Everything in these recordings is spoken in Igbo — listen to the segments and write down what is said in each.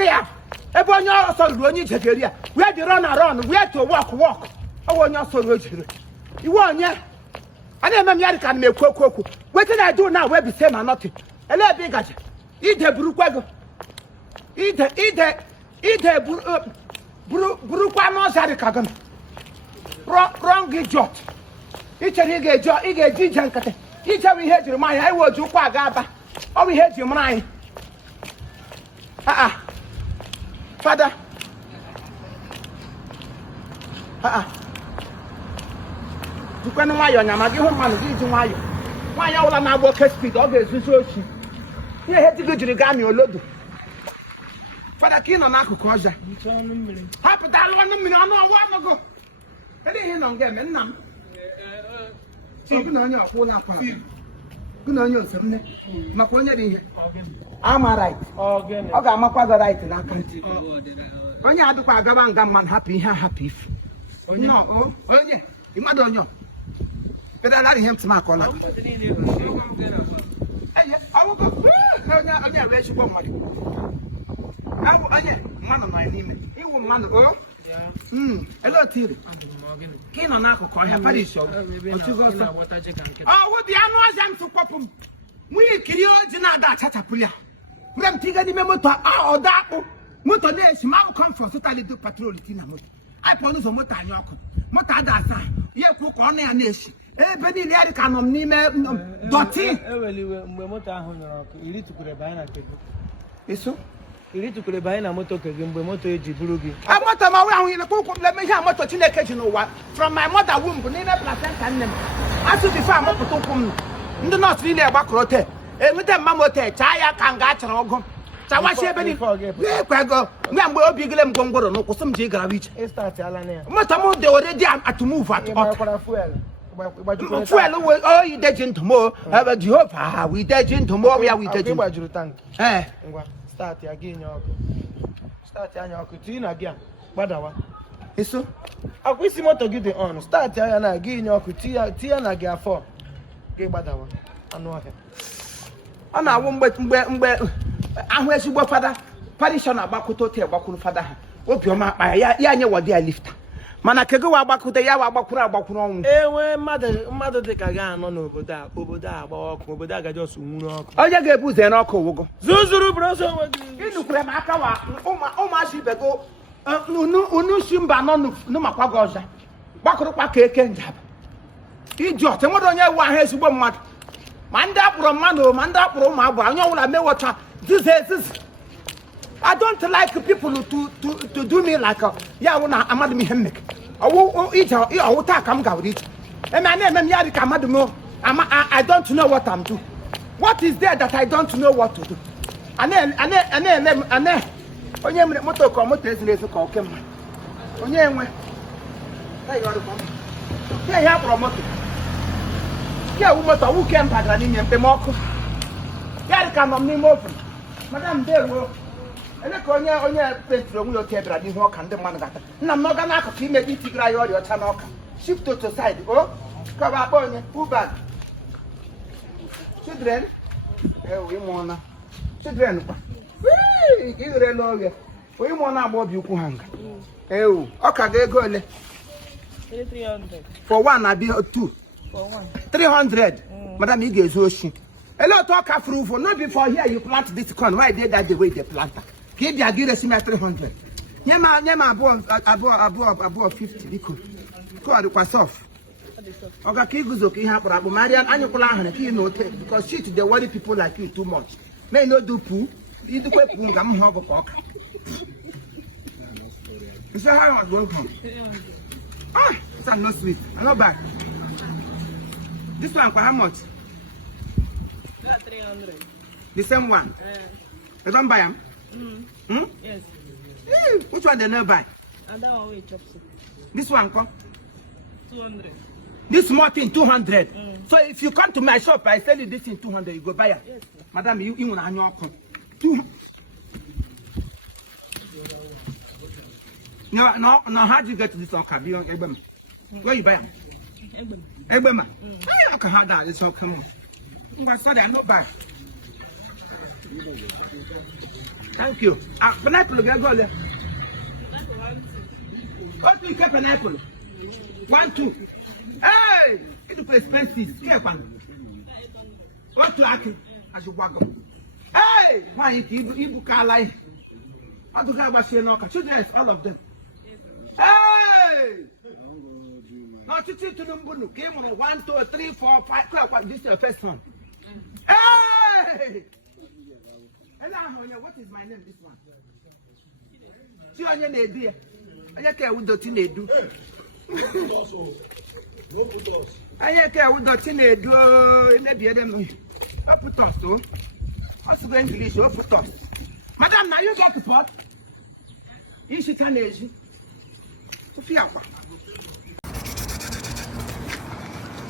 there. Everyone also running to Nigeria. Where the run around, where to walk. I want you so rich. You want, yeah? I never can make cocoa. What did I do now? Where be same or nothing? A little big gadget. Eat the bruquago. Eat the Bruquano Sarikagan. Wrong jot. Each and he get jot, he get Gijan. Each every head to my I will do Quagaba. Oh, we hate your mind. Father. You can why you're not giving money to why. Why all of my work speed of this resource? You had to go to the Gami or Lodo. Father King on Aku Cosa. Happy that 1 minute, I don't go. I didn't know them and none. Something on your phone up. Good on you, some Maconia. I'm right. Okay, my father right in our country. When you had to Pagavan Gamman happy. No, oh, yeah, you mad on you. But I let him to my corner. I will go. I raise you one money. Man of my name. You will man go. Hello, Tilly. King on Uncle call her Paris. Oh, what the annoyance to pop him. We kill you, Janada Chatapulia. We am taking the memo to our dapple. Motor days, Mam come for totally do patrol in a motor. I promise a motor yoko. Motor data. You cook on a nation. Benny Lyrican on Nime Dotty. You need to put a banner. Is so? You need to put a banner motor again, but motor Jiburugi. I'm not a man in a cook. Let me have motor chineke one. From my mother womb, Nina Placenta and them. I should be found up to come. Do not really a back rote. And with them mamote, Chaya can get an organ. I was here, Benny. Let go. Now we'll be glad to go no some jigger which is that Alania. Matamo, they already are to move at fuel. Oh, you dead more. Have a Jehovah. We dead into more. We are with the tank. Eh, start again. Start your cutina again. Badawa. Is so? I wish you want to get on. Start again your cutia, Tiana Gafor. Gay Badawa. I know her. And I won't bet. And where's your father? Parishon about to Bakun father. Hope your map by ya what they lift. Manakago Abaku, the Yawa Bakura Bakuron. Eh, mother de Kagan on Oboda, just oh, you get booze and Oko. Zuzuru Broso, you look like Makawa, Oma Shibego, Unu Shimba, no Mapagosa, Bakura cake jab. Idiot, and what on your one has one month. Manda Romano, Manda Roma, I know what I know what this is. I don't like people to do me like a I'm mad me hemmick. I won't eat I will talk I'm going to eat. And my name is Yari Kamadumo. I don't know what I'm doing. What is there that I don't know what to do? And then when you motor come to this call came. When you went, hey, you have promoted. Yeah, who came back and in the Moko. Yari come on me open. Madame, there will. And I call you on your bedroom, your table, and you walk and the man got it. No, I'm not going to keep me to cry or your chanoka. Shift to the side, oh, come up on you, who back? Children, oh, we want children. Wee, give it a lawyer. We want to bob you hang. Oh, okay, go. 300. For one, I be 2. For one. 300. Madam, you get Zoshi. A lot talk through for not before here you plant this corn. Why did that the way they plant? Give the agri 300. Nyema above 50 because it was soft. Okay, Kiguzoki have Abu Marian and you know because shit they worry people like you too much. May not do poo. You do poo, I'm have a cock. So how I was welcome. Ah, it's not sweet. I'm not bad. This one for how much? 300. The same one? They don't buy them? Yes. Which one they never buy? And that one we chop soup. This one come? 200. This small thing 200. So if you come to my shop, I sell you this in 200, you go buy it. Yes. Madam, you want to know 200. No, how do you get to this okay? Where you buy them? Egbema. I can have that. It's all come on. I'm sorry, I'm not bad. Thank you. Pineapple, go there. What do you get pineapple? 1, 2. Hey! It's expensive. Get one. What to ask? As you walk up. Hey! Why you can't lie? I don't have a share no. Children, all of them. Hey! Now, to the came on 1, 2, 3, 4, 5. This is your first one. Hey! What is my name? This one. See on your idea. I care with the thing they do. I care with the thing they do. Maybe them. I put us to. Also, the English, you put us. Madam, now you got the pot. You should turn Asian. Sophia.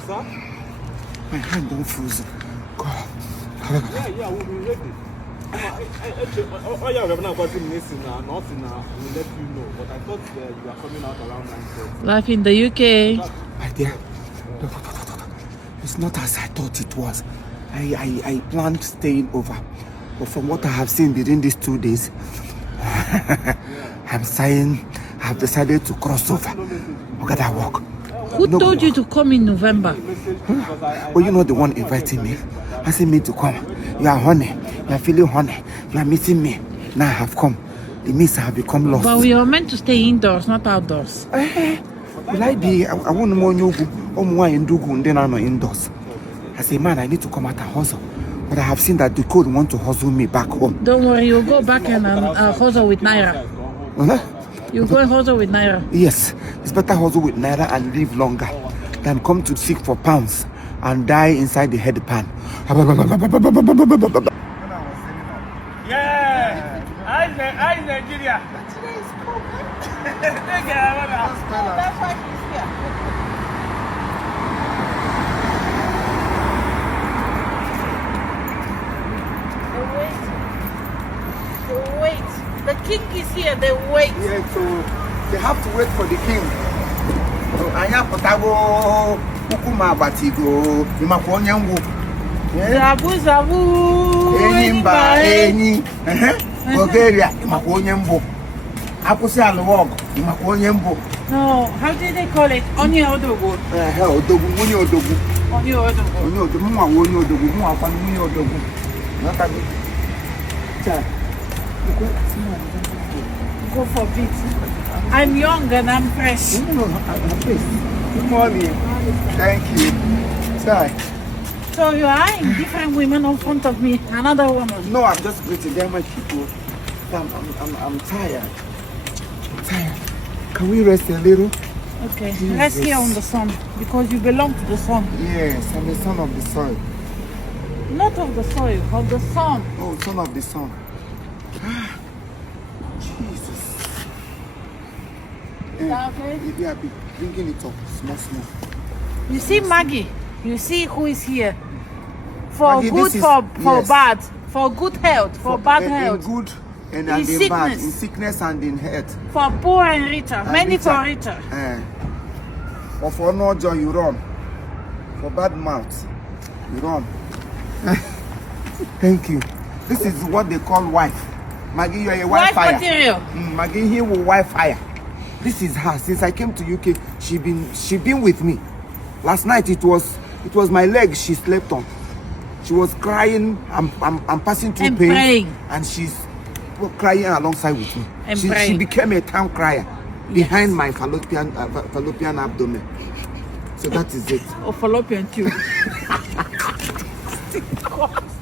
Sir? My hand don't freeze. God. Yeah, we'll be ready. Oh, yeah, we're not going to miss now. Nothing now. We'll let you know. But I thought you are coming out around 9:30. Life in the UK. My dear, it's not as I thought it was. I planned staying over. But from what I have seen within these 2 days, I've decided to cross over. Look at that walk. Who told you to come in November? Well, you know the one inviting me. Asking me to come. You are honey. You are feeling honey. You are missing me. Now I have come. It means I have become lost. But we are meant to stay indoors, not outdoors. Will I be? I want more Nyogu. And then I'm indoors. As a man, I need to come out and hustle. But I have seen that the code want to hustle me back home. Don't worry, you'll go back and hustle with Naira. You'll go and hustle with Naira. Yes, it's better hustle with Naira and live longer than come to seek for pounds and die inside the head pan. Yeah! Hi, Nigeria! Today is cool. That's why he's here. They wait. The king is here. They wait. Yeah, so they have to wait for the king. Anya potago ukuma batigo imakonyangu. Zabu, zabu. Enimba eni. Bulgaria imakonyembo. Akusi alwog imakonyembo. No, how do they call it? Onye odogu. Odogu, muni odogu. Onye odogu. Onye odogu, mwa woni odogu, mwa kwani muni odogu. Nakabi. Cha. Go for it. I'm young and I'm fresh. No, I'm fresh. Good morning. Thank you. Sorry. So you are in different women in front of me. Another woman. No, I'm just greeting them, my people. I'm tired. I'm tired. Can we rest a little? Okay. Jesus. Rest here on the sun because you belong to the sun. Yes, I'm the son of the soil. Not of the soil, of the sun. Oh, son of the sun. Jesus. Is that okay? Maybe I'll be bringing it up small. You see Maggie, you see who is here. For Maggie, good, for yes. bad, for good health, for bad health. In good and In in bad, sickness. in sickness and in health. For poor and richer, And many richer. for richer. Or for no joy, you run. For bad mouth, you run. Thank you. This is what they call wife. Maggie, you are a Wife Wi-Fi. material. Maggie here will Wi-Fi. This is her. Since I came to UK, she been with me. Last night it was my leg she slept on. She was crying. I'm passing through And pain, praying. and she's crying alongside with me. And She praying. became a town crier behind my fallopian abdomen. So that is it. Or fallopian tube.